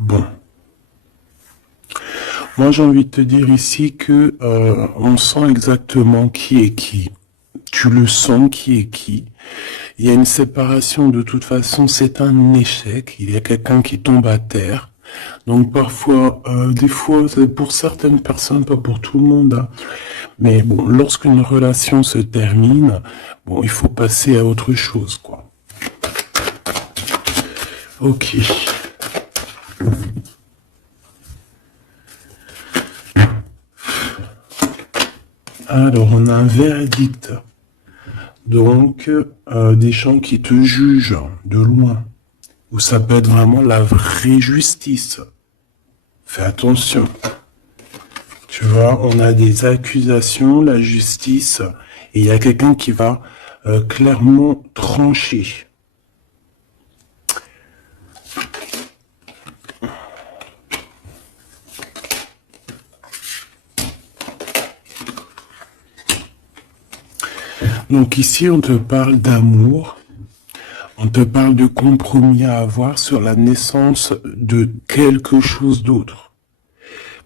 Bon. Moi, j'ai envie de te dire ici que on sent exactement qui est qui. Tu le sens qui est qui. Il y a une séparation de toute façon, c'est un échec. Il y a quelqu'un qui tombe à terre. Donc parfois, des fois, c'est pour certaines personnes, pas pour tout le monde, hein. Mais bon, lorsqu'une relation se termine, bon, il faut passer à autre chose, quoi. Ok. Alors, on a un verdict. Donc, des gens qui te jugent de loin, où ça peut être vraiment la vraie justice. Fais attention. Tu vois, on a des accusations, la justice, et il y a quelqu'un qui va clairement trancher. Donc ici, on te parle d'amour, on te parle de compromis à avoir sur la naissance de quelque chose d'autre.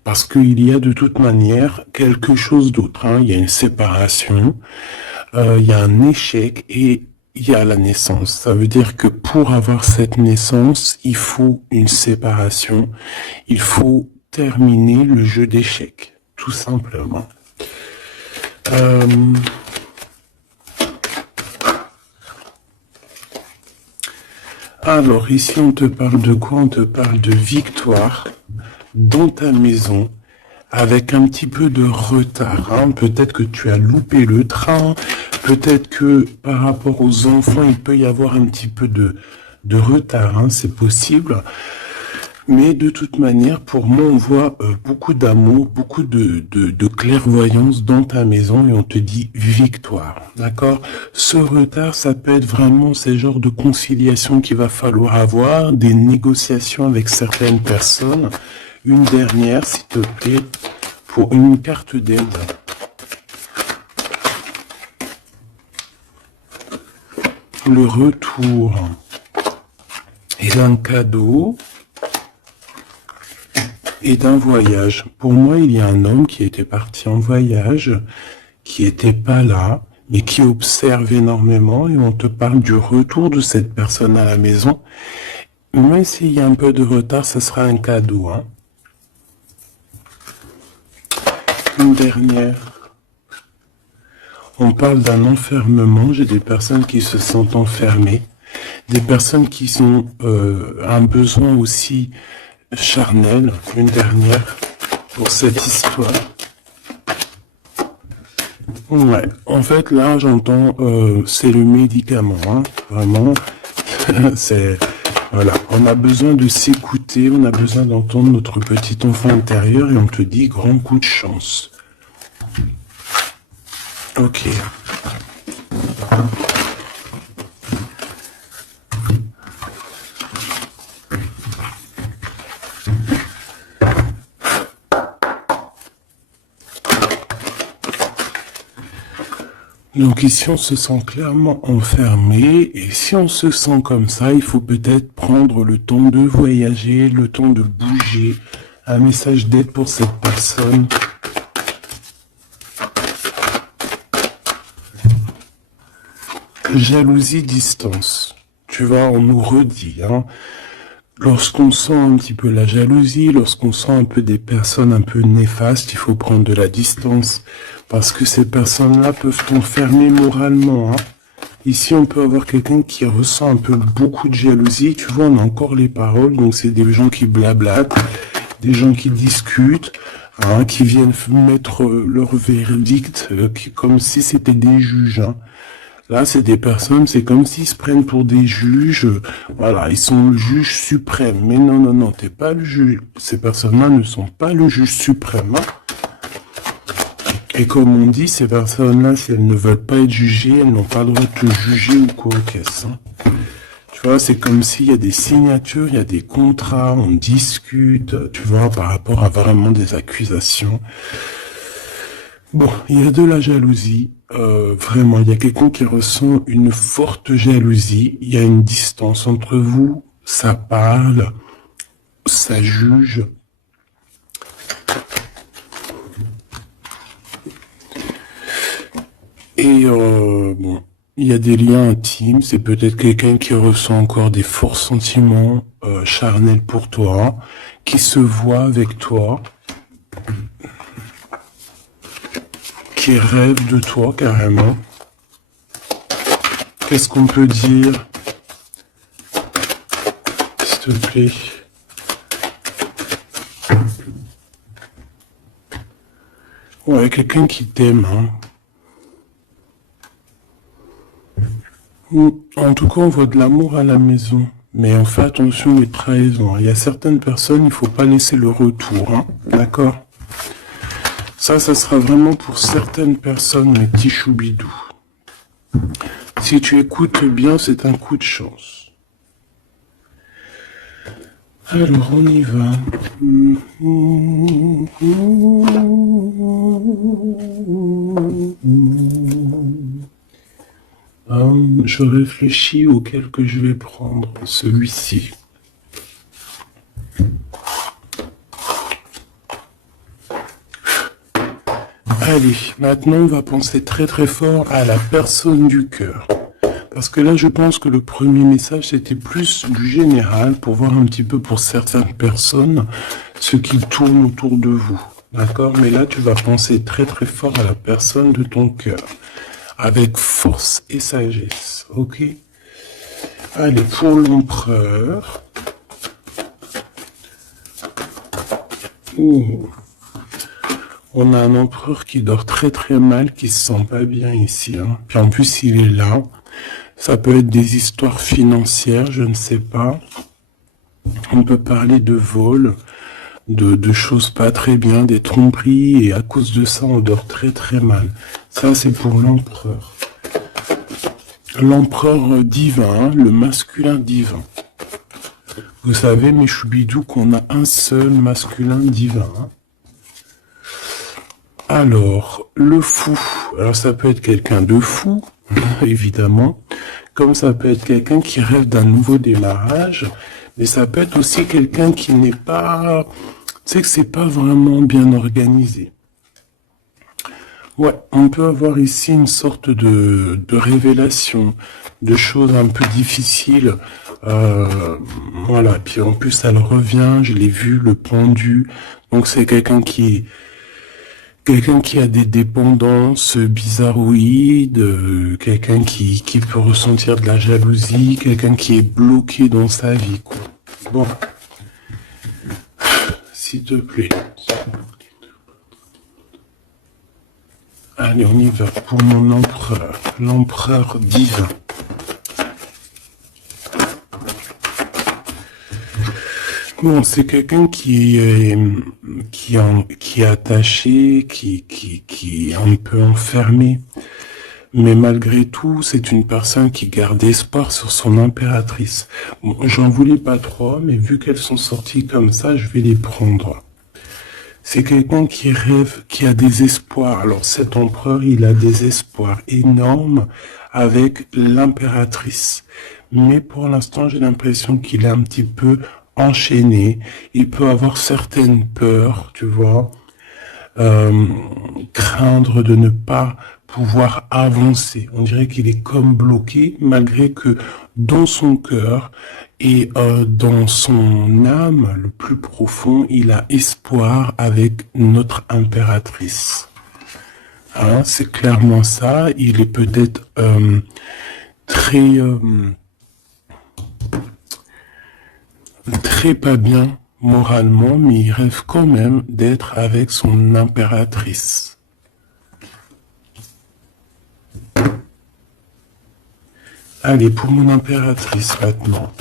Parce qu'il y a de toute manière quelque chose d'autre, hein. Il y a une séparation, il y a un échec et il y a la naissance. Ça veut dire que pour avoir cette naissance, il faut une séparation, il faut terminer le jeu d'échecs, tout simplement. Alors, ici, on te parle de quoi? On te parle de victoire dans ta maison, avec un petit peu de retard, hein. Peut-être que tu as loupé le train, peut-être que par rapport aux enfants, il peut y avoir un petit peu de retard, hein. C'est possible. Mais de toute manière, pour moi, on voit beaucoup d'amour, beaucoup de clairvoyance dans ta maison et on te dit victoire, d'accord? Ce retard, ça peut être vraiment ces genres de conciliation qu'il va falloir avoir, des négociations avec certaines personnes. Une dernière, s'il te plaît, pour une carte d'aide. Le retour et d'un cadeau et d'un voyage. Pour moi, il y a un homme qui était parti en voyage, qui était pas là, mais qui observe énormément et on te parle du retour de cette personne à la maison. Même s'il y a un peu de retard, ce sera un cadeau, hein. Une dernière. On parle d'un enfermement. J'ai des personnes qui se sentent enfermées, des personnes qui ont un besoin aussi charnel. Une dernière pour cette histoire. Ouais, en fait là j'entends c'est le médicament, hein. Vraiment, c'est voilà, on a besoin de s'écouter, on a besoin d'entendre notre petit enfant intérieur et on te dit grand coup de chance. Ok. Donc ici, on se sent clairement enfermé, et si on se sent comme ça, il faut peut-être prendre le temps de voyager, le temps de bouger. Un message d'aide pour cette personne. Jalousie, distance. Tu vois, on nous redit, hein. Lorsqu'on sent un petit peu la jalousie, lorsqu'on sent un peu des personnes un peu néfastes, il faut prendre de la distance. Parce que ces personnes-là peuvent t'enfermer moralement, hein. Ici, on peut avoir quelqu'un qui ressent un peu beaucoup de jalousie. Tu vois, on a encore les paroles. Donc, c'est des gens qui blablatent, des gens qui discutent, hein, qui viennent mettre leur verdict comme si c'était des juges, hein. Là, c'est des personnes, c'est comme s'ils se prennent pour des juges. Voilà, ils sont le juge suprême. Mais non, non, non, t'es pas le juge. Ces personnes-là ne sont pas le juge suprême, hein. Et comme on dit, ces personnes-là, si elles ne veulent pas être jugées, elles n'ont pas le droit de te juger ou quoi qu'est-ce, hein. Tu vois, c'est comme s'il y a des signatures, il y a des contrats, on discute, tu vois, par rapport à vraiment des accusations. Bon, il y a de la jalousie, vraiment, il y a quelqu'un qui ressent une forte jalousie, il y a une distance entre vous, ça parle, ça juge. Et bon, il y a des liens intimes, c'est peut-être quelqu'un qui ressent encore des forts sentiments charnels pour toi, qui se voit avec toi, qui rêve de toi carrément. Qu'est-ce qu'on peut dire, s'il te plaît? Ouais, quelqu'un qui t'aime, hein. En tout cas, on voit de l'amour à la maison. Mais on fait attention aux trahisons. Il y a certaines personnes, il ne faut pas laisser le retour, hein. D'accord? Ça sera vraiment pour certaines personnes, mes petits choubidous. Si tu écoutes bien, c'est un coup de chance. Alors, on y va. Je réfléchis auquel que je vais prendre. Celui-ci. Allez, maintenant on va penser très très fort à la personne du cœur. Parce que là je pense que le premier message c'était plus du général pour voir un petit peu pour certaines personnes ce qui tourne autour de vous. D'accord? Mais là tu vas penser très très fort à la personne de ton cœur. Avec force et sagesse. Ok? Allez, pour l'empereur. Ouh. On a un empereur qui dort très très mal, qui se sent pas bien ici. Hein. Puis en plus, il est là. Ça peut être des histoires financières, je ne sais pas. On peut parler de vol, de choses pas très bien, des tromperies, et à cause de ça, on dort très très mal. Ça, c'est pour l'empereur. L'empereur divin, le masculin divin. Vous savez, mes choubidous, qu'on a un seul masculin divin. Hein. Alors, le fou. Alors, ça peut être quelqu'un de fou, évidemment. Comme ça peut être quelqu'un qui rêve d'un nouveau démarrage. Mais ça peut être aussi quelqu'un qui n'est pas... Tu sais que c'est pas vraiment bien organisé. Ouais, on peut avoir ici une sorte de révélation, de choses un peu difficiles. Voilà, puis en plus, elle revient, je l'ai vu, le pendu. Donc, c'est quelqu'un qui a des dépendances bizarroïdes, quelqu'un qui peut ressentir de la jalousie, quelqu'un qui est bloqué dans sa vie, quoi. Bon. S'il te plaît. Allez, on y va pour mon empereur, l'empereur divin. Bon, c'est quelqu'un qui est attaché, qui est un peu enfermé. Mais malgré tout, c'est une personne qui garde espoir sur son impératrice. Bon, j'en voulais pas trop, mais vu qu'elles sont sorties comme ça, je vais les prendre. C'est quelqu'un qui rêve, qui a des espoirs. Alors cet empereur, il a des espoirs énormes avec l'impératrice. Mais pour l'instant, j'ai l'impression qu'il est un petit peu enchaîné. Il peut avoir certaines peurs, tu vois. Craindre de ne pas pouvoir avancer. On dirait qu'il est comme bloqué, malgré que dans son cœur et dans son âme, le plus profond, il a espoir avec notre impératrice. Hein, c'est clairement ça. Il est peut-être très pas bien moralement, mais il rêve quand même d'être avec son impératrice. Allez, pour mon impératrice maintenant.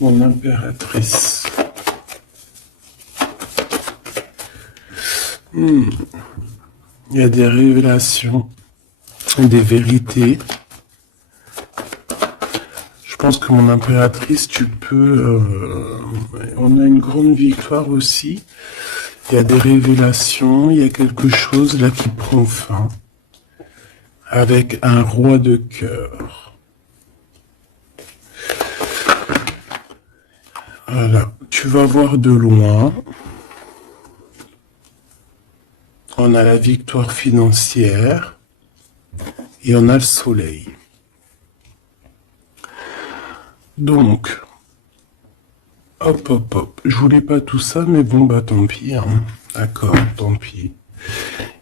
Mon impératrice. Il y a des révélations, des vérités. Je pense que mon impératrice, tu peux... on a une grande victoire aussi. Il y a des révélations, il y a quelque chose là qui prend fin. avec un roi de cœur. Voilà, tu vas voir de loin. On a la victoire financière et on a le soleil. Donc, hop. Je voulais pas tout ça, mais bon, bah tant pis. Hein. D'accord, tant pis.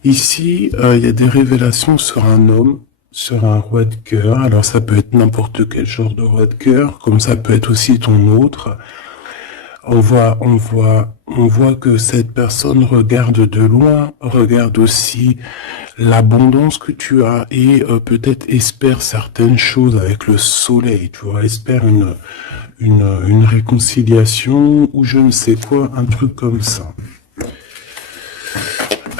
Ici, il y a des révélations sur un homme, sur un roi de cœur. Alors ça peut être n'importe quel genre de roi de cœur, comme ça peut être aussi ton autre. On voit que cette personne regarde de loin, regarde aussi l'abondance que tu as et peut-être espère certaines choses avec le soleil, tu vois, espère une réconciliation ou je ne sais quoi, un truc comme ça.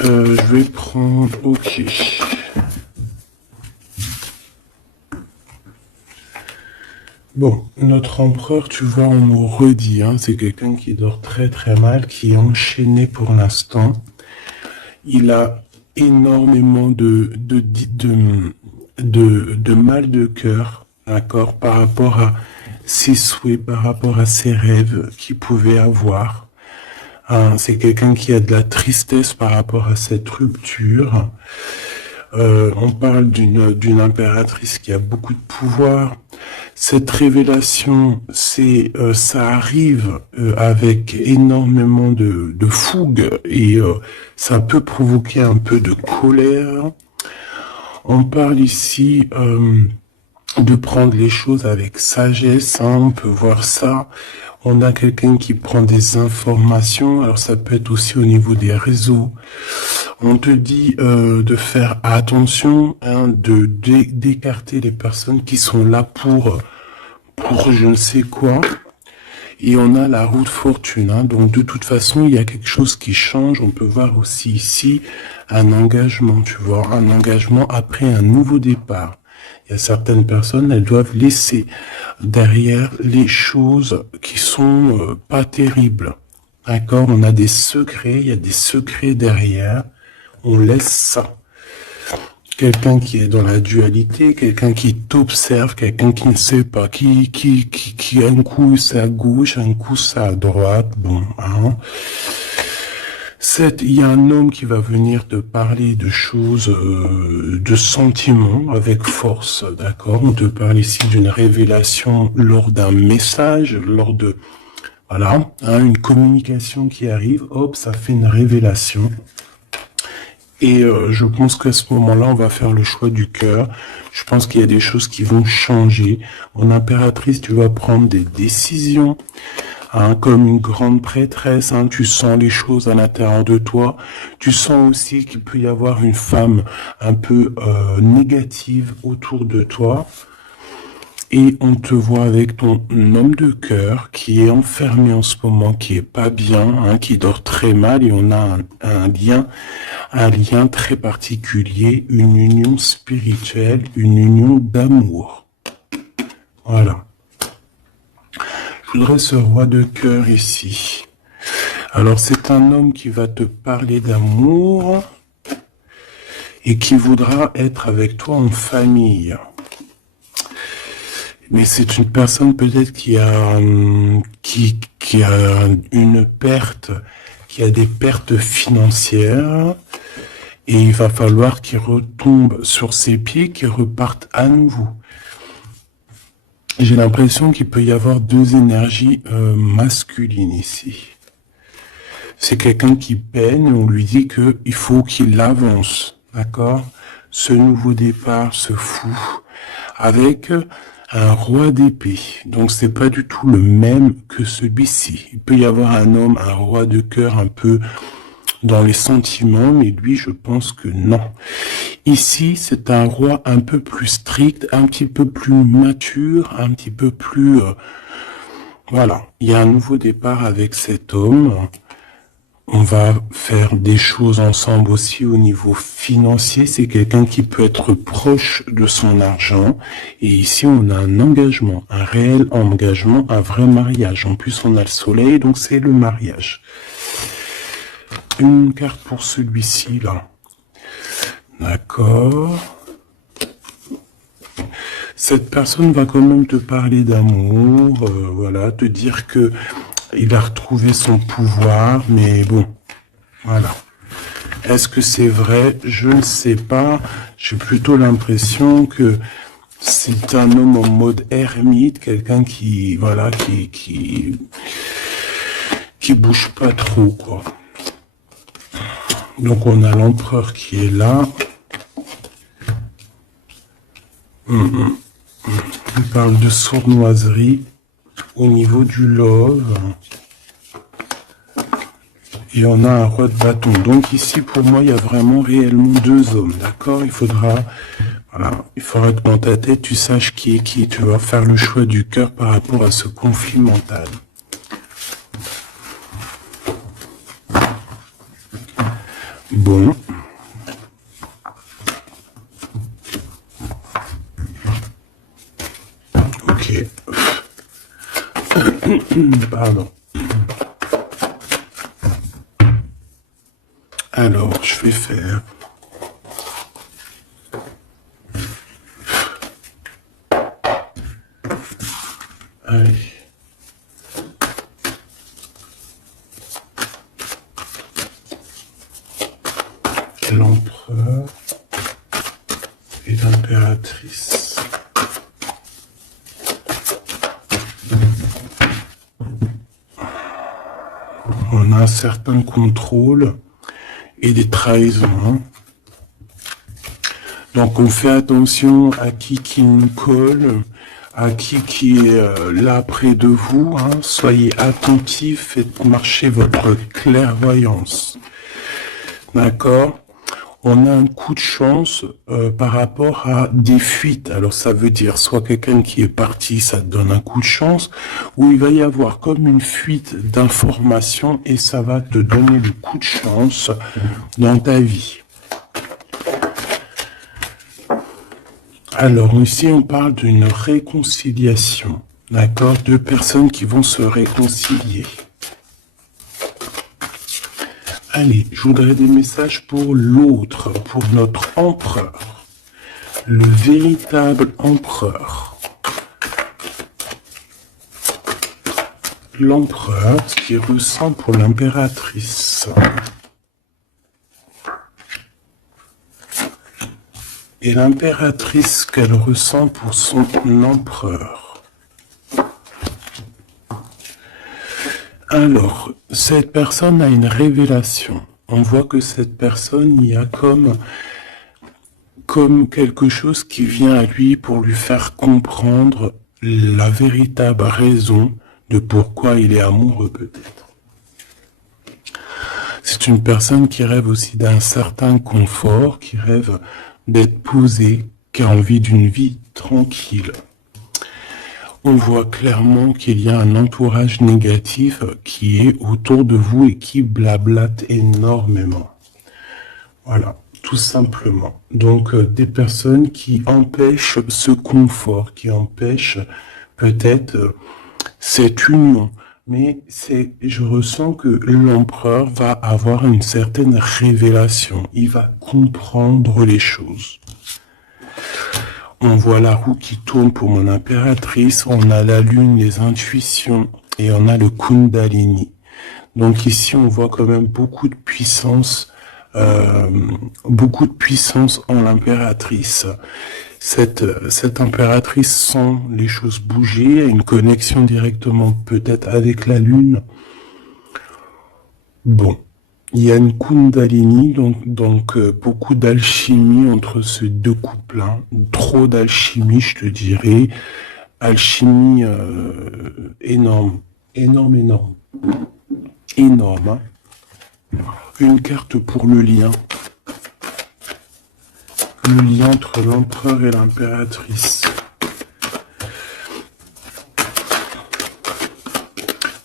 Je vais prendre, ok. Bon, notre empereur, tu vois, on nous redit, hein, c'est quelqu'un qui dort très très mal, qui est enchaîné pour l'instant. Il a énormément de mal de cœur, d'accord, par rapport à ses souhaits, par rapport à ses rêves qu'il pouvait avoir. Hein, c'est quelqu'un qui a de la tristesse par rapport à cette rupture. On parle d'une impératrice qui a beaucoup de pouvoir. Cette révélation, ça arrive avec énormément de fougue et ça peut provoquer un peu de colère. On parle ici de prendre les choses avec sagesse, hein, on peut voir ça. On a quelqu'un qui prend des informations, alors ça peut être aussi au niveau des réseaux. On te dit de faire attention, hein, d'écarter les personnes qui sont là pour je ne sais quoi. Et on a la roue de fortune, hein, donc de toute façon, il y a quelque chose qui change. On peut voir aussi ici un engagement, tu vois, un engagement après un nouveau départ. Il y a certaines personnes, elles doivent laisser derrière les choses qui sont pas terribles. D'accord? On a des secrets, il y a des secrets derrière. On laisse ça. Quelqu'un qui est dans la dualité, quelqu'un qui t'observe, quelqu'un qui ne sait pas, qui un coup c'est à gauche, un coup c'est à droite, bon, hein. Il y a un homme qui va venir te parler de choses, de sentiments avec force, d'accord? On te parle ici d'une révélation lors d'un message, lors de, voilà, hein, une communication qui arrive, hop, ça fait une révélation. Et je pense qu'à ce moment-là, on va faire le choix du cœur. Je pense qu'il y a des choses qui vont changer. En impératrice, tu vas prendre des décisions. Hein, comme une grande prêtresse, hein, tu sens les choses à l'intérieur de toi. Tu sens aussi qu'il peut y avoir une femme un peu négative autour de toi. Et on te voit avec ton homme de cœur qui est enfermé en ce moment, qui est pas bien, hein, qui dort très mal, et on a un lien très particulier, une union spirituelle, une union d'amour. Voilà. Je voudrais ce roi de cœur ici. Alors c'est un homme qui va te parler d'amour et qui voudra être avec toi en famille. Mais c'est une personne peut-être qui a une perte, qui a des pertes financières, et il va falloir qu'il retombe sur ses pieds, qu'il reparte à nouveau. J'ai l'impression qu'il peut y avoir deux énergies masculines ici. C'est quelqu'un qui peine et on lui dit qu'il faut qu'il avance, d'accord? Ce nouveau départ se fout avec un roi d'épée. Donc c'est pas du tout le même que celui-ci. Il peut y avoir un homme, un roi de cœur un peu dans les sentiments, mais lui je pense que non. Ici c'est un roi un peu plus strict, un petit peu plus mature, un petit peu plus... voilà, il y a un nouveau départ avec cet homme. On va faire des choses ensemble aussi au niveau financier. C'est quelqu'un qui peut être proche de son argent. Et ici, on a un engagement, un réel engagement, un vrai mariage. En plus, on a le soleil, donc c'est le mariage. Une carte pour celui-ci, là. D'accord. Cette personne va quand même te parler d'amour, voilà, te dire que il a retrouvé son pouvoir, mais bon, voilà. Est-ce que c'est vrai? Je ne sais pas. J'ai plutôt l'impression que c'est un homme en mode ermite, quelqu'un qui, voilà, qui bouge pas trop, quoi. Donc on a l'empereur qui est là. Il parle de sournoiserie au niveau du love. Et on a un roi de bâton. Donc ici, pour moi, il y a vraiment réellement deux hommes, d'accord? Il faudra que dans ta tête, tu saches qui est qui. Tu vas faire le choix du cœur par rapport à ce conflit mental. Bon. Ok. Pardon. Alors, je vais faire... Allez. L'empereur et l'impératrice. On a un certain contrôle et des trahisons. Donc on fait attention à qui nous colle, à qui est là près de vous. Soyez attentifs, faites marcher votre clairvoyance. D'accord? On a un coup de chance par rapport à des fuites. Alors ça veut dire soit quelqu'un qui est parti, ça te donne un coup de chance, ou il va y avoir comme une fuite d'informations et ça va te donner le coup de chance dans ta vie. Alors ici on parle d'une réconciliation, d'accord? Deux personnes qui vont se réconcilier. Allez, je voudrais des messages pour l'autre, pour notre empereur, le véritable empereur. L'empereur, ce qu'il ressent pour l'impératrice. Et l'impératrice qu'elle ressent pour son empereur. Alors, cette personne a une révélation. On voit que cette personne, il y a comme quelque chose qui vient à lui pour lui faire comprendre la véritable raison de pourquoi il est amoureux peut-être. C'est une personne qui rêve aussi d'un certain confort, qui rêve d'être posée, qui a envie d'une vie tranquille. On voit clairement qu'il y a un entourage négatif qui est autour de vous et qui blablate énormément. Voilà, tout simplement. Donc, des personnes qui empêchent ce confort, qui empêchent peut-être cette union. Mais je ressens que l'empereur va avoir une certaine révélation. Il va comprendre les choses. On voit la roue qui tourne pour mon impératrice, on a la lune, les intuitions, et on a le Kundalini. Donc ici, on voit quand même beaucoup de puissance en l'impératrice. Cette impératrice sent les choses bouger, a une connexion directement peut-être avec la lune. Bon. Il y a une Kundalini, donc beaucoup d'alchimie entre ces deux couples, trop d'alchimie, je te dirais, alchimie énorme. Une carte pour le lien entre l'empereur et l'impératrice.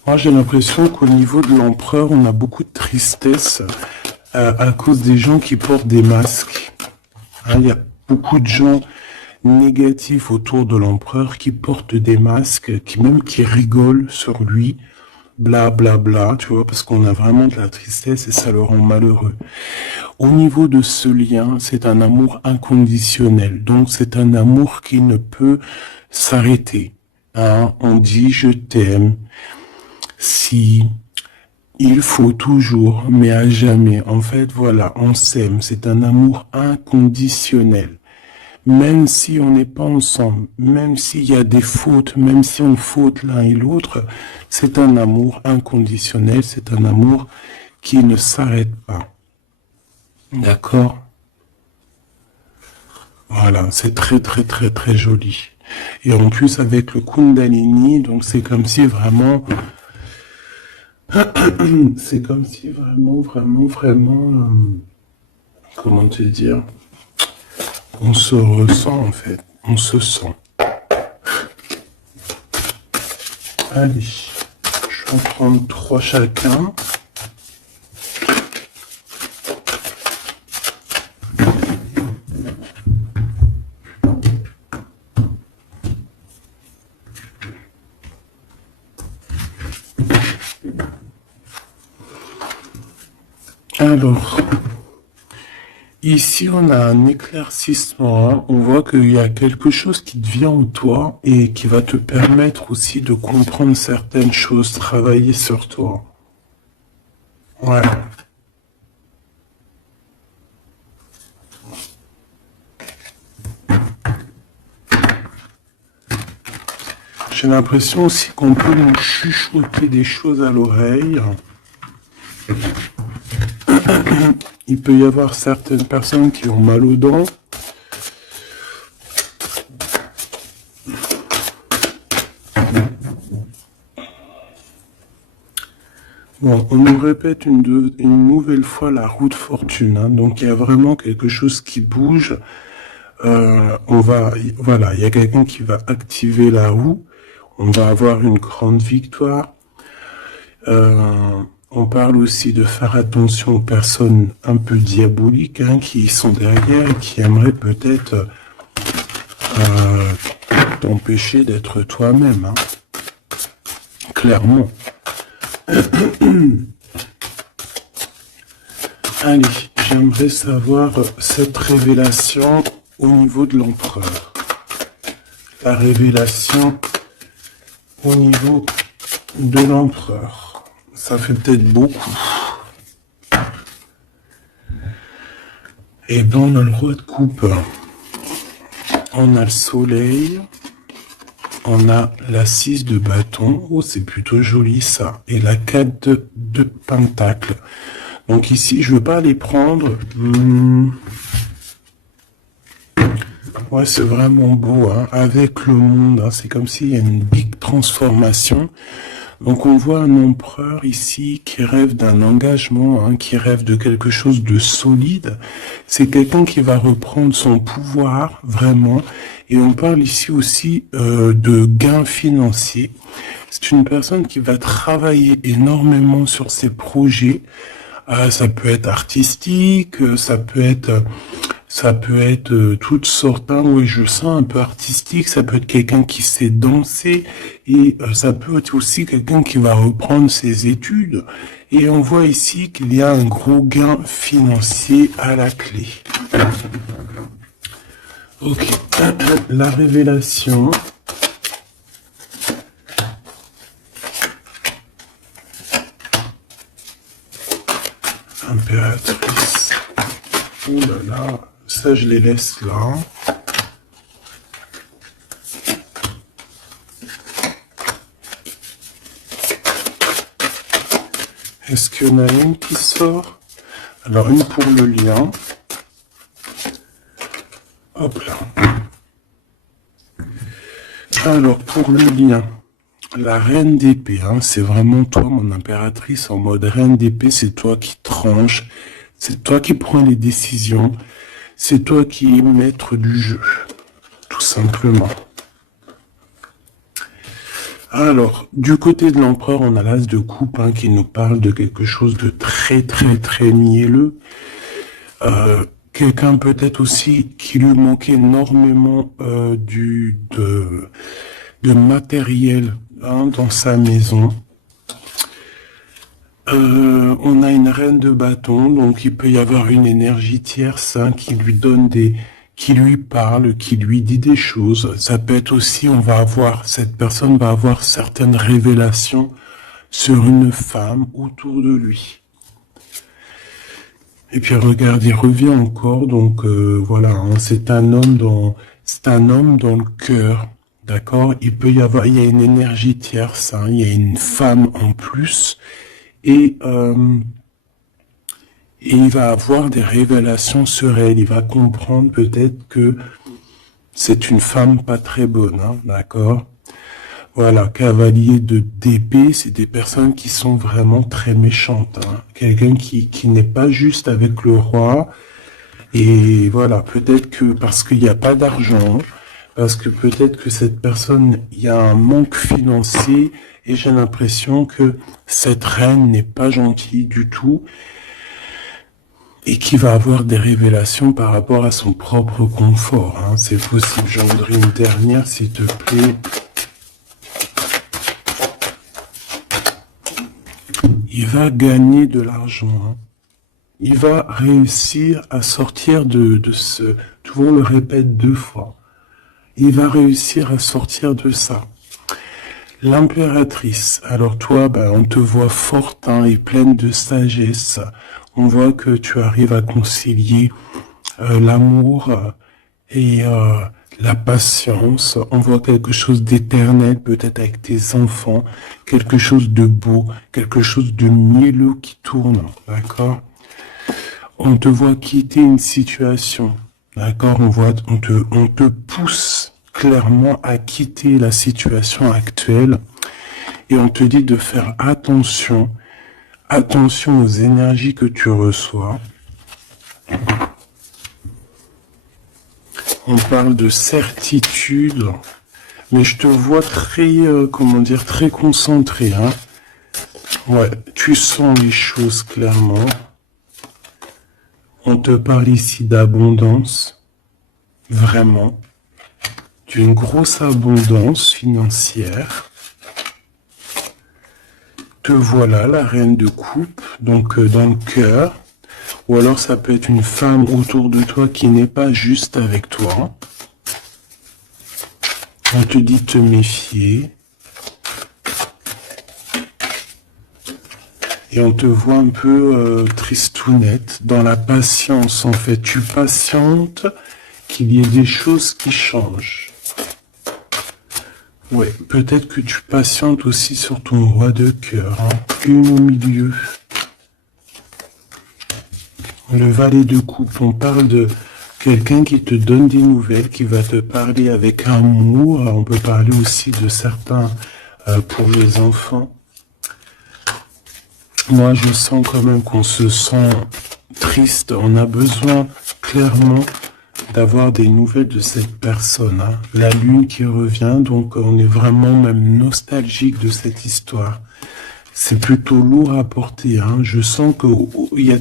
Moi, j'ai l'impression qu'au niveau de l'empereur, on a beaucoup de tristesse à cause des gens qui portent des masques. Il y a beaucoup de gens négatifs autour de l'empereur qui portent des masques, qui rigolent sur lui. bla bla bla, tu vois, parce qu'on a vraiment de la tristesse et ça le rend malheureux. Au niveau de ce lien, c'est un amour inconditionnel. Donc c'est un amour qui ne peut s'arrêter. Hein, on dit je t'aime si il faut toujours, mais à jamais. En fait, voilà, on s'aime. C'est un amour inconditionnel. Même si on n'est pas ensemble, même s'il y a des fautes, même si on faute l'un et l'autre, c'est un amour inconditionnel, c'est un amour qui ne s'arrête pas. D'accord? Voilà, c'est très très très très joli. Et en plus avec le Kundalini, donc c'est comme si vraiment, c'est comme si vraiment, comment te dire, on se ressent en fait, on se sent. Allez, je vais en prendre 3 chacun. Alors, ici on a un éclaircissement, hein. On voit qu'il y a quelque chose qui devient en toi et qui va te permettre aussi de comprendre certaines choses, travailler sur toi. Ouais. J'ai l'impression aussi qu'on peut nous chuchoter des choses à l'oreille. Il peut y avoir certaines personnes qui ont mal aux dents. Bon, on nous répète une nouvelle fois la roue de fortune. Hein. Donc il y a vraiment quelque chose qui bouge. Voilà, il y a quelqu'un qui va activer la roue. On va avoir une grande victoire. On parle aussi de faire attention aux personnes un peu diaboliques, hein, qui sont derrière et qui aimeraient peut-être t'empêcher d'être toi-même. Hein. Clairement. Allez, j'aimerais savoir cette révélation au niveau de l'empereur. La révélation au niveau de l'empereur. Ça fait peut-être beaucoup. Et bien, on a le roi de coupe. On a le soleil. On a la 6 de bâton. Oh, c'est plutôt joli ça. Et la 4 de pentacle. Donc ici, je ne veux pas les prendre. Ouais, c'est vraiment beau. Hein. Avec le monde, hein, c'est comme s'il y a une big transformation. Donc on voit un empereur ici qui rêve d'un engagement, hein, qui rêve de quelque chose de solide. C'est quelqu'un qui va reprendre son pouvoir, vraiment. Et on parle ici aussi de gains financiers. C'est une personne qui va travailler énormément sur ses projets. Ça peut être artistique, ça peut être toutes sortes, hein, oui, je sens un peu artistique, ça peut être quelqu'un qui sait danser, et ça peut être aussi quelqu'un qui va reprendre ses études. Et on voit ici qu'il y a un gros gain financier à la clé. Ok, la révélation. Impératrice. Oh là là. Ça, je les laisse là. Est-ce qu'il y en a une qui sort? Alors, une pour le lien. Hop là. Alors, pour le lien, la reine d'épée, hein, c'est vraiment toi, mon impératrice, en mode reine d'épée, c'est toi qui tranches, c'est toi qui prends les décisions. C'est toi qui es maître du jeu, tout simplement. Alors, du côté de l'empereur, on a l'as de coupe, hein, qui nous parle de quelque chose de très très très mielleux. Quelqu'un peut-être aussi qui lui manquait énormément de matériel, hein, dans sa maison. On a une reine de bâton, donc il peut y avoir une énergie tierce hein, qui lui donne qui lui parle, qui lui dit des choses. Ça peut être aussi, cette personne va avoir certaines révélations sur une femme autour de lui. Et puis regarde, il revient encore, donc voilà, hein, c'est un homme dans le cœur, d'accord. Il y a une énergie tierce, hein, il y a une femme en plus, et il va avoir des révélations sur elle. Il va comprendre peut-être que c'est une femme pas très bonne, hein, d'accord. Voilà, cavalier d'épée, c'est des personnes qui sont vraiment très méchantes. Hein. Quelqu'un qui n'est pas juste avec le roi. Et voilà, peut-être que parce qu'il n'y a pas d'argent, parce que peut-être que cette personne, il y a un manque financier, et j'ai l'impression que cette reine n'est pas gentille du tout, et qui va avoir des révélations par rapport à son propre confort. Hein. C'est possible. J'en voudrais une dernière, s'il te plaît. Il va gagner de l'argent. Hein. Il va réussir à sortir de ce... Tu vois, on le répète 2 fois. Il va réussir à sortir de ça. L'impératrice. Alors toi, on te voit forte hein, et pleine de sagesse. On voit que tu arrives à concilier l'amour et la patience. On voit quelque chose d'éternel, peut-être avec tes enfants, quelque chose de beau, quelque chose de mielleux qui tourne, d'accord? On te voit quitter une situation, d'accord? On te pousse clairement à quitter la situation actuelle et on te dit de faire attention aux énergies que tu reçois. On parle de certitude, mais je te vois très, très concentré. Hein. Ouais, tu sens les choses clairement. On te parle ici d'abondance, vraiment, d'une grosse abondance financière. Te voilà, la reine de coupe, donc dans le cœur. Ou alors ça peut être une femme autour de toi qui n'est pas juste avec toi. On te dit de te méfier. Et on te voit un peu tristounette, dans la patience en fait. Tu patientes qu'il y ait des choses qui changent. Ouais, peut-être que tu patientes aussi sur ton roi de cœur. Hein. Une au milieu. Le valet de coupe, on parle de quelqu'un qui te donne des nouvelles, qui va te parler avec amour. On peut parler aussi de certains pour les enfants. Moi, je sens quand même qu'on se sent triste. On a besoin clairement d'avoir des nouvelles de cette personne. Hein. La lune qui revient, donc on est vraiment même nostalgique de cette histoire. C'est plutôt lourd à porter. Hein. Je sens qu'il y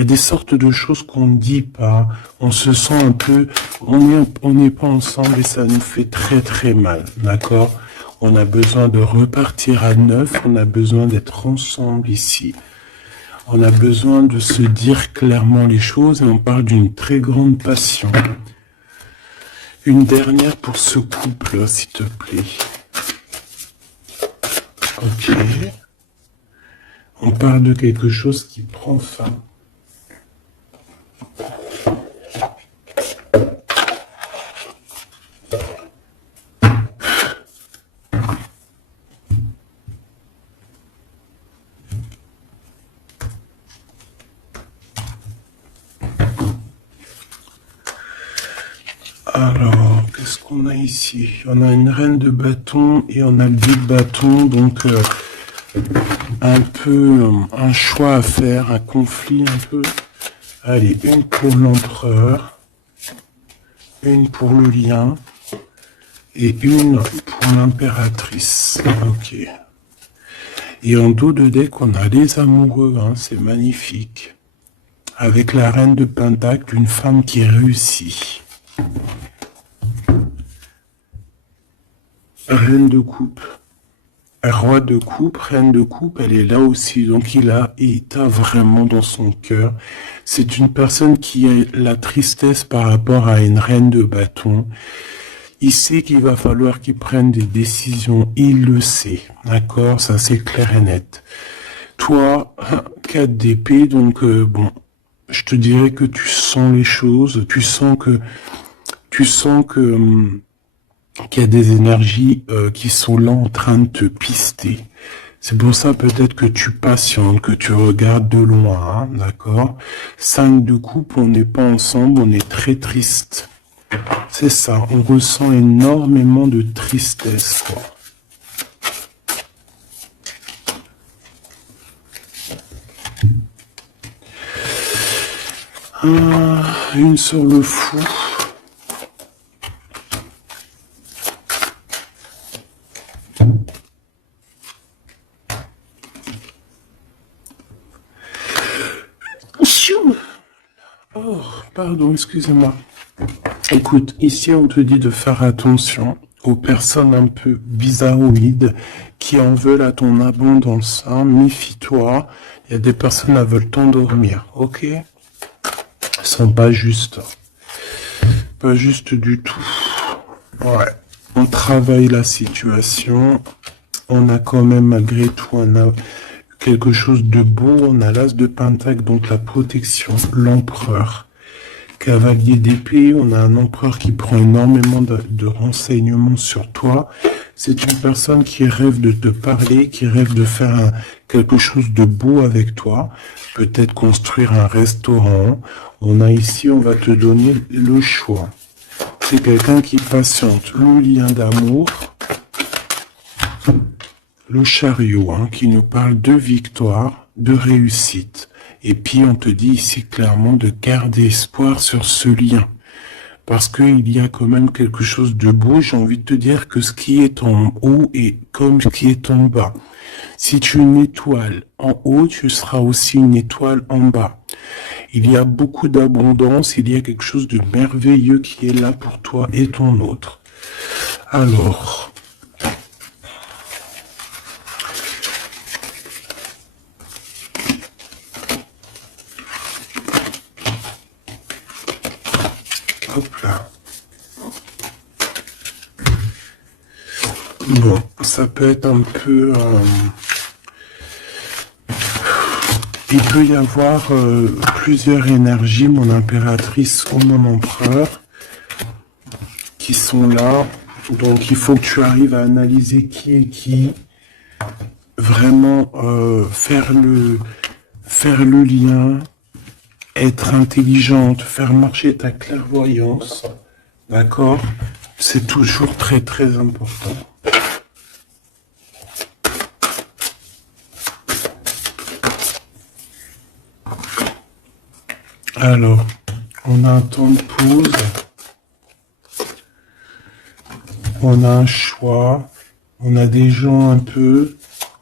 a des sortes de choses qu'on ne dit pas. On se sent un peu... On n'est pas ensemble et ça nous fait très très mal. D'accord ? On a besoin de repartir à neuf. On a besoin d'être ensemble ici. On a besoin de se dire clairement les choses et on parle d'une très grande passion. Une dernière pour ce couple, s'il te plaît. Ok. On parle de quelque chose qui prend fin. Alors, qu'est-ce qu'on a ici? On a une reine de bâton et on a le dé de bâton, donc un peu un choix à faire, un conflit un peu. Allez, une pour l'empereur, une pour le lien et une pour l'impératrice. Ok. Et en dos de deck, on a les amoureux, hein, c'est magnifique. Avec la reine de pentacle, une femme qui réussit. Reine de coupe. Roi de coupe, reine de coupe, elle est là aussi. Donc il t'a vraiment dans son cœur. C'est une personne qui a la tristesse par rapport à une reine de bâton. Il sait qu'il va falloir qu'il prenne des décisions. Il le sait. D'accord? Ça, c'est clair et net. Toi, 4 d'épée, donc bon, je te dirais que tu sens les choses. Tu sens que qu'il y a des énergies qui sont là en train de te pister. C'est pour ça peut-être que tu patientes, que tu regardes de loin, hein, d'accord? 5 de coupe, on n'est pas ensemble, on est très triste. C'est ça, on ressent énormément de tristesse, quoi. Une sur le fou. Oh, pardon, excusez-moi. Écoute, ici on te dit de faire attention aux personnes un peu bizarroïdes qui en veulent à ton abondance. Hein. Méfie-toi, il y a des personnes qui veulent t'endormir, ok? Elles sont pas justes. Pas justes du tout. Ouais. On travaille la situation. On a quand même, malgré tout, on a quelque chose de beau. On a l'as de pentacle, donc la protection, l'empereur. Cavalier d'épée, on a un empereur qui prend énormément de renseignements sur toi. C'est une personne qui rêve de te parler, qui rêve de faire quelque chose de beau avec toi. Peut-être construire un restaurant. On a ici, on va te donner le choix. C'est quelqu'un qui patiente. Le lien d'amour. Le chariot, hein, qui nous parle de victoire, de réussite. Et puis on te dit ici clairement de garder espoir sur ce lien. Parce qu'il y a quand même quelque chose de beau. J'ai envie de te dire que ce qui est en haut est comme ce qui est en bas. Si tu es une étoile en haut, tu seras aussi une étoile en bas. Il y a beaucoup d'abondance, il y a quelque chose de merveilleux qui est là pour toi et ton autre. Alors... Hop là. Bon, ça peut être un peu... il peut y avoir plusieurs énergies, mon impératrice ou mon empereur, qui sont là. Donc il faut que tu arrives à analyser qui est qui. Vraiment faire le lien. Être intelligente, faire marcher ta clairvoyance, d'accord? C'est toujours très très important. Alors, on a un temps de pause, on a un choix, on a des gens un peu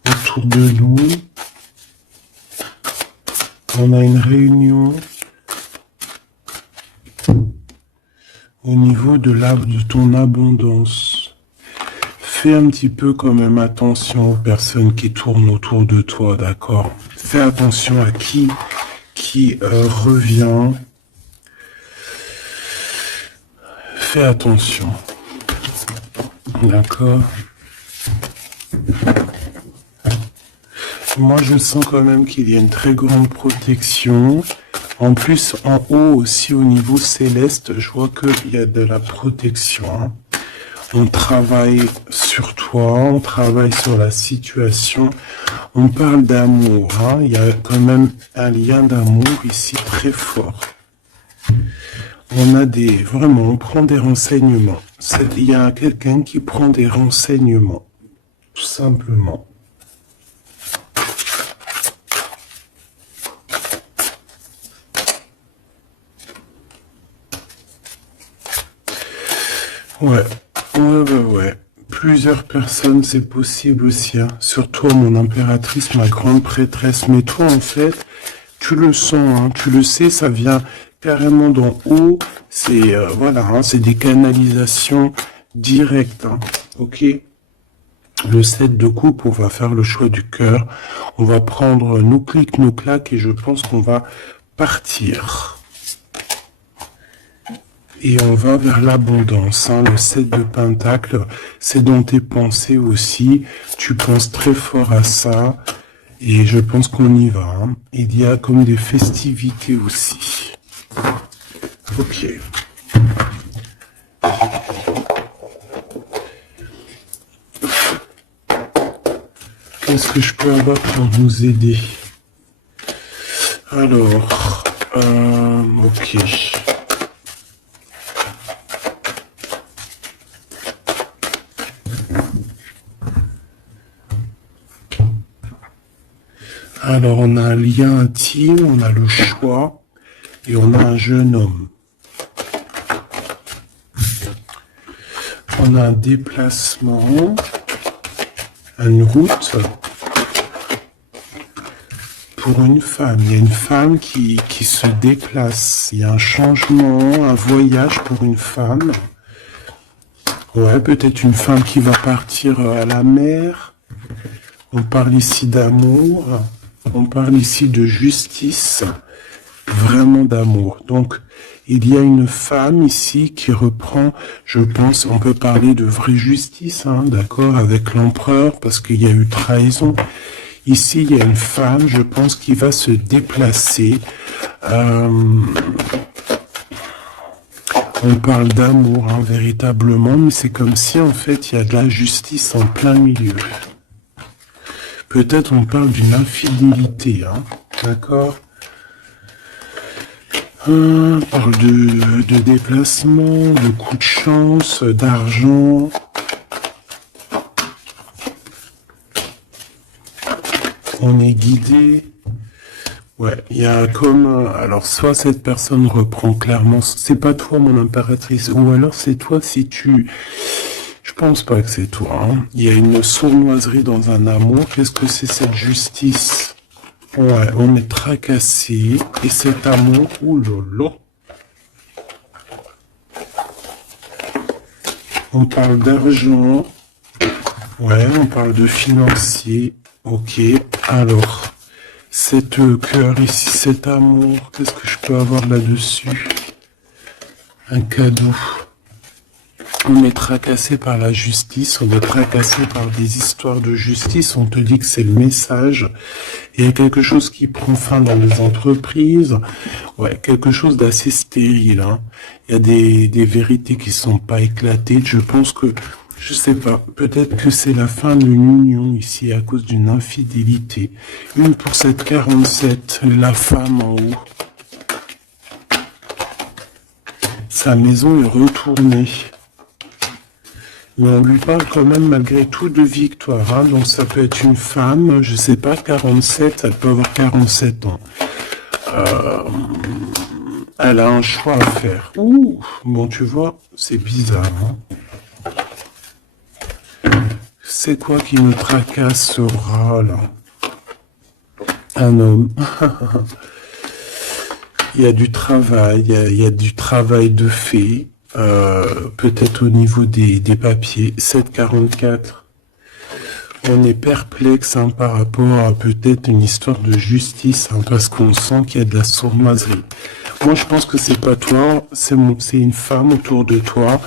autour de nous. On a une réunion au niveau de ton abondance. Fais un petit peu quand même attention aux personnes qui tournent autour de toi, d'accord? Fais attention à qui revient. Fais attention. D'accord? Moi, je sens quand même qu'il y a une très grande protection. En plus, en haut aussi, au niveau céleste, je vois qu'il y a de la protection. On travaille sur toi, on travaille sur la situation. On parle d'amour. Hein. Il y a quand même un lien d'amour ici très fort. Vraiment, on prend des renseignements. Il y a quelqu'un qui prend des renseignements, tout simplement. Ouais. Plusieurs personnes, c'est possible aussi. Hein. Surtout mon impératrice, ma grande prêtresse. Mais toi, en fait, tu le sens, hein, tu le sais, ça vient carrément d'en haut. C'est c'est des canalisations directes. Hein, ok. Le 7 de coupe, on va faire le choix du cœur. On va prendre nos clics, nos claques et je pense qu'on va partir. Et on va vers l'abondance. Hein. Le 7 de pentacle, c'est dans tes pensées aussi. Tu penses très fort à ça. Et je pense qu'on y va. Hein. Il y a comme des festivités aussi. Ok. Qu'est-ce que je peux avoir pour nous aider? Alors, ok. Alors, on a un lien intime, on a le choix et on a un jeune homme. On a un déplacement, une route pour une femme. Il y a une femme qui se déplace. Il y a un changement, un voyage pour une femme. Ouais, peut-être une femme qui va partir à la mer. On parle ici d'amour. On parle ici de justice. Vraiment d'amour. Donc, il y a une femme ici qui reprend, je pense, on peut parler de vraie justice, hein, d'accord, avec l'empereur, parce qu'il y a eu trahison. Ici, il y a une femme, je pense, qui va se déplacer. On parle d'amour, hein, véritablement, mais c'est comme si, en fait, il y a de la justice en plein milieu. Peut-être on parle d'une infidélité, hein, d'accord. On parle de déplacement, de coup de chance, d'argent. On est guidé. Ouais, il y a comme... alors, soit cette personne reprend clairement... C'est pas toi, mon impératrice. Ou alors c'est toi si tu... Je pense pas que c'est toi. Hein. Il y a une sournoiserie dans un amour. Qu'est-ce que c'est cette justice? Ouais, on est tracassé. Et cet amour, oulala. On parle d'argent. Ouais, on parle de financier. Ok, alors, cet cœur ici, cet amour, qu'est-ce que je peux avoir là-dessus? Un cadeau. On est tracassé par la justice, on est tracassé par des histoires de justice, on te dit que c'est le message. Il y a quelque chose qui prend fin dans les entreprises, ouais, quelque chose d'assez stérile. Hein. Il y a des vérités qui sont pas éclatées. Je pense que, je sais pas, peut-être que c'est la fin d'une union ici à cause d'une infidélité. Une pour cette 47, la femme en haut. Sa maison est retournée. Mais on lui parle quand même malgré tout de victoire. Hein. Donc ça peut être une femme, je sais pas, 47, elle peut avoir 47 ans. Elle a un choix à faire. Ouh, bon tu vois, c'est bizarre. Hein. C'est quoi qui nous tracasse ce rat là? Un homme. Il y a du travail, il y a du travail de fait. Peut-être au niveau des papiers, 744. On est perplexe hein, par rapport à peut-être une histoire de justice, hein, parce qu'on sent qu'il y a de la sournoiserie. Moi, je pense que c'est pas toi, c'est une femme autour de toi.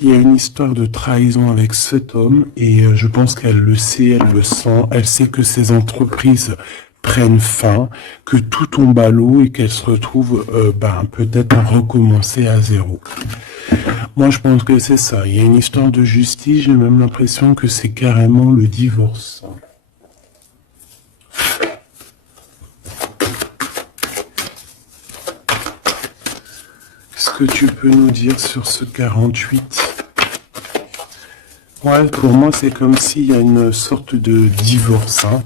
Il y a une histoire de trahison avec cet homme, et je pense qu'elle le sait, elle le sent, elle sait que ces entreprises prennent fin, que tout tombe à l'eau et qu'elle se retrouve peut-être à recommencer à zéro. Moi, je pense que c'est ça. Il y a une histoire de justice. J'ai même l'impression que c'est carrément le divorce. Qu'est-ce que tu peux nous dire sur ce 48? Ouais, pour moi, c'est comme s'il y a une sorte de divorce. Hein.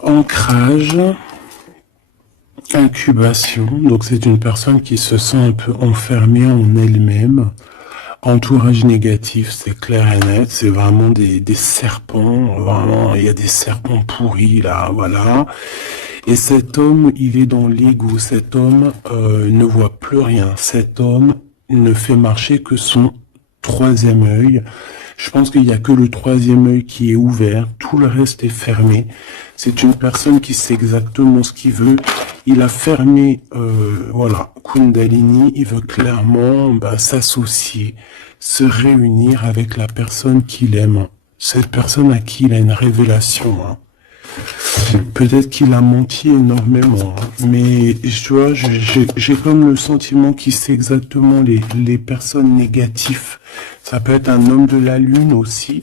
Ancrage, incubation, donc c'est une personne qui se sent un peu enfermée en elle-même, Entourage négatif, c'est clair et net, c'est vraiment des serpents, vraiment, il y a des serpents pourris là, voilà. Et cet homme, il est dans l'ego, cet homme ne voit plus rien, cet homme ne fait marcher que son troisième œil. Je pense qu'il n'y a que le troisième œil qui est ouvert, tout le reste est fermé. C'est une personne qui sait exactement ce qu'il veut. Il a fermé, voilà, Kundalini, il veut clairement s'associer, se réunir avec la personne qu'il aime. Cette personne à qui il a une révélation. Hein. Peut-être qu'il a menti énormément, hein. Mais tu vois, j'ai comme le sentiment qu'il sait exactement les personnes négatives. Ça peut être un homme de la lune aussi.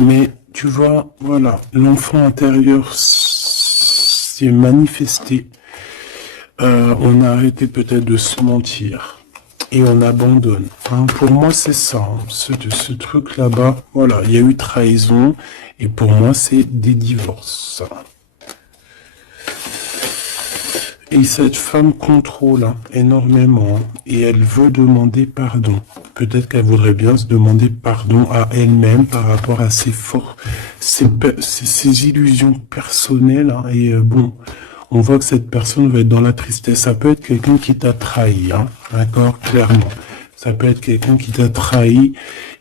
Mais tu vois, voilà, l'enfant intérieur s'est manifesté. On a arrêté peut-être de se mentir. Et on abandonne. Hein. Pour moi, c'est ça. Hein. Ce truc là-bas, voilà, il y a eu trahison. Et pour moi, c'est des divorces. Et cette femme contrôle hein, énormément. Et elle veut demander pardon. Peut-être qu'elle voudrait bien se demander pardon à elle-même par rapport à ses illusions personnelles. Hein. Et bon... On voit que cette personne va être dans la tristesse. Ça peut être quelqu'un qui t'a trahi, hein, d'accord, clairement. Ça peut être quelqu'un qui t'a trahi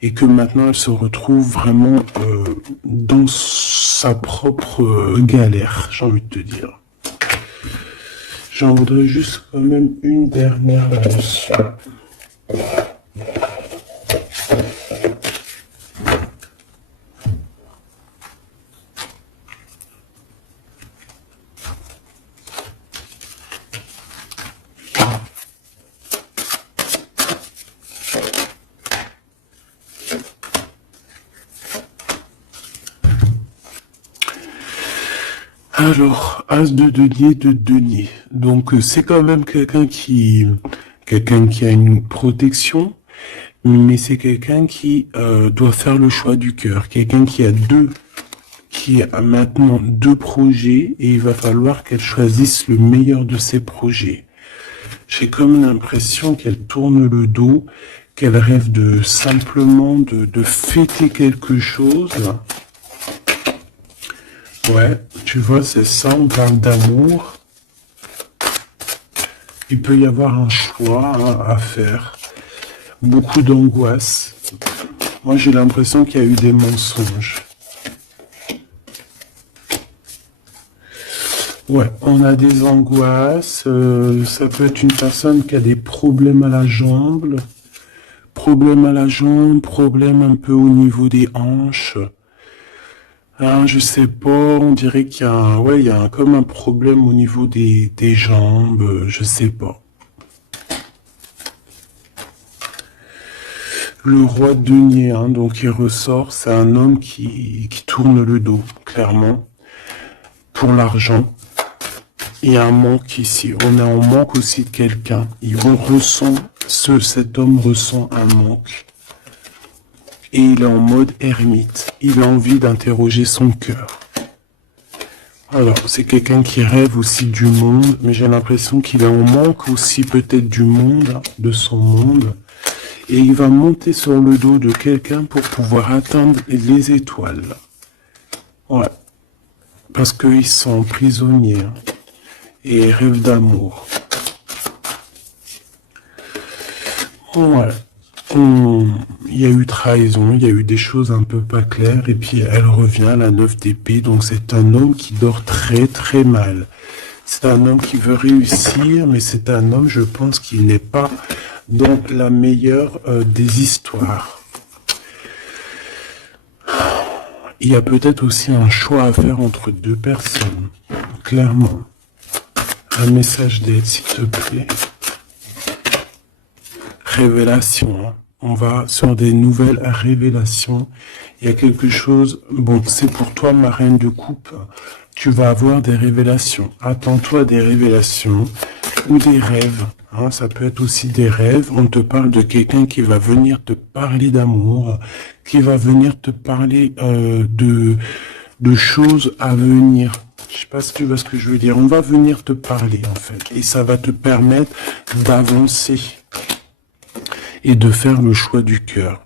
et que maintenant elle se retrouve vraiment dans sa propre galère, j'ai envie de te dire. J'en voudrais juste quand même une dernière là-dessus. Alors, As de denier. Donc, c'est quand même quelqu'un qui a une protection, mais c'est quelqu'un qui doit faire le choix du cœur. Quelqu'un qui a maintenant deux projets et il va falloir qu'elle choisisse le meilleur de ses projets. J'ai comme l'impression qu'elle tourne le dos, qu'elle rêve simplement de fêter quelque chose. Ouais, tu vois, c'est ça, on parle d'amour. Il peut y avoir un choix hein, à faire. Beaucoup d'angoisse. Moi, j'ai l'impression qu'il y a eu des mensonges. Ouais, on a des angoisses. Ça peut être une personne qui a des problèmes à la jambe. Problèmes un peu au niveau des hanches. Ah, je sais pas, on dirait qu'il y a, ouais, il y a comme un problème au niveau des jambes, je sais pas. Le roi de denier, hein, donc il ressort, c'est un homme qui tourne le dos, clairement, pour l'argent. Il y a un manque ici, on est en manque aussi de quelqu'un. Cet homme ressent un manque. Et il est en mode ermite. Il a envie d'interroger son cœur. Alors, c'est quelqu'un qui rêve aussi du monde, mais j'ai l'impression qu'il est en manque aussi peut-être du monde, de son monde. Et il va monter sur le dos de quelqu'un pour pouvoir atteindre les étoiles. Ouais. Parce qu'ils sont prisonniers. Hein, et rêvent d'amour. Ouais. Il y a eu trahison, il y a eu des choses un peu pas claires, et puis elle revient à la 9 d'épée, donc c'est un homme qui dort très très mal. C'est un homme qui veut réussir, mais c'est un homme, je pense, qui n'est pas dans la meilleure des histoires. Il y a peut-être aussi un choix à faire entre deux personnes, clairement. Un message d'aide, s'il te plaît. Révélation, hein. On va sur des nouvelles révélations. Il y a quelque chose, bon, c'est pour toi, ma reine de coupe, tu vas avoir des révélations. Attends-toi à des révélations ou des rêves. Hein, ça peut être aussi des rêves. On te parle de quelqu'un qui va venir te parler d'amour, qui va venir te parler de choses à venir. Je sais pas si tu vois ce que je veux dire. On va venir te parler, en fait. Et ça va te permettre d'avancer. et de faire le choix du cœur.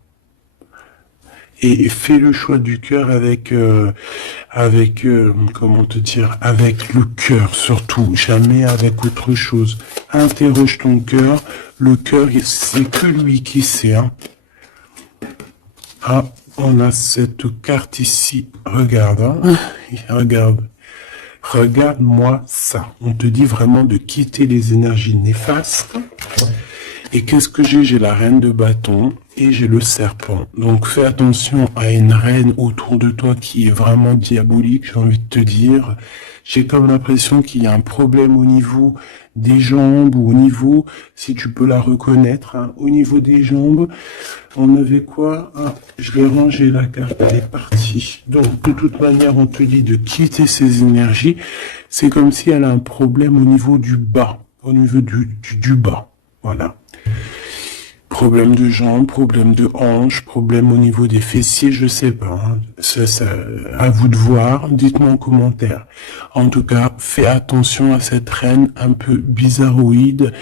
Et fais le choix du cœur avec, comment te dire, avec le cœur surtout, jamais avec autre chose. Interroge ton cœur. Le cœur, c'est que lui qui sait. Hein. Ah, on a cette carte ici. Regarde, hein. Regarde. Regarde-moi ça. On te dit vraiment de quitter les énergies néfastes. Et qu'est-ce que j'ai? J'ai la reine de bâton et j'ai le serpent. Donc fais attention à une reine autour de toi qui est vraiment diabolique, j'ai envie de te dire. J'ai comme l'impression qu'il y a un problème au niveau des jambes ou au niveau, si tu peux la reconnaître, hein, au niveau des jambes. On avait quoi? Ah, je l'ai rangé la carte, elle est partie. Donc de toute manière, on te dit de quitter ces énergies. C'est comme si elle a un problème au niveau du bas, au niveau du bas. Voilà. Problème de jambes, problème de hanches, problème au niveau des fessiers, je sais pas. Hein. Ça, à vous de voir, dites-moi en commentaire. En tout cas, fais attention à cette reine un peu bizarroïde